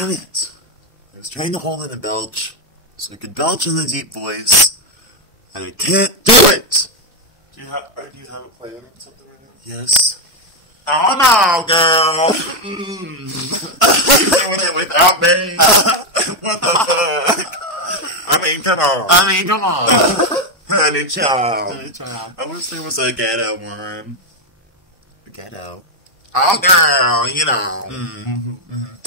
damn it. I was trying to hold in a belch so I could belch in a deep voice, and I can't do it! Do you have a plan or something right now? Yes. Oh no, girl! You're doing it without me? What the fuck? I mean, come on. Honey child. I wish there was a ghetto one. Ghetto. Oh, girl, you know.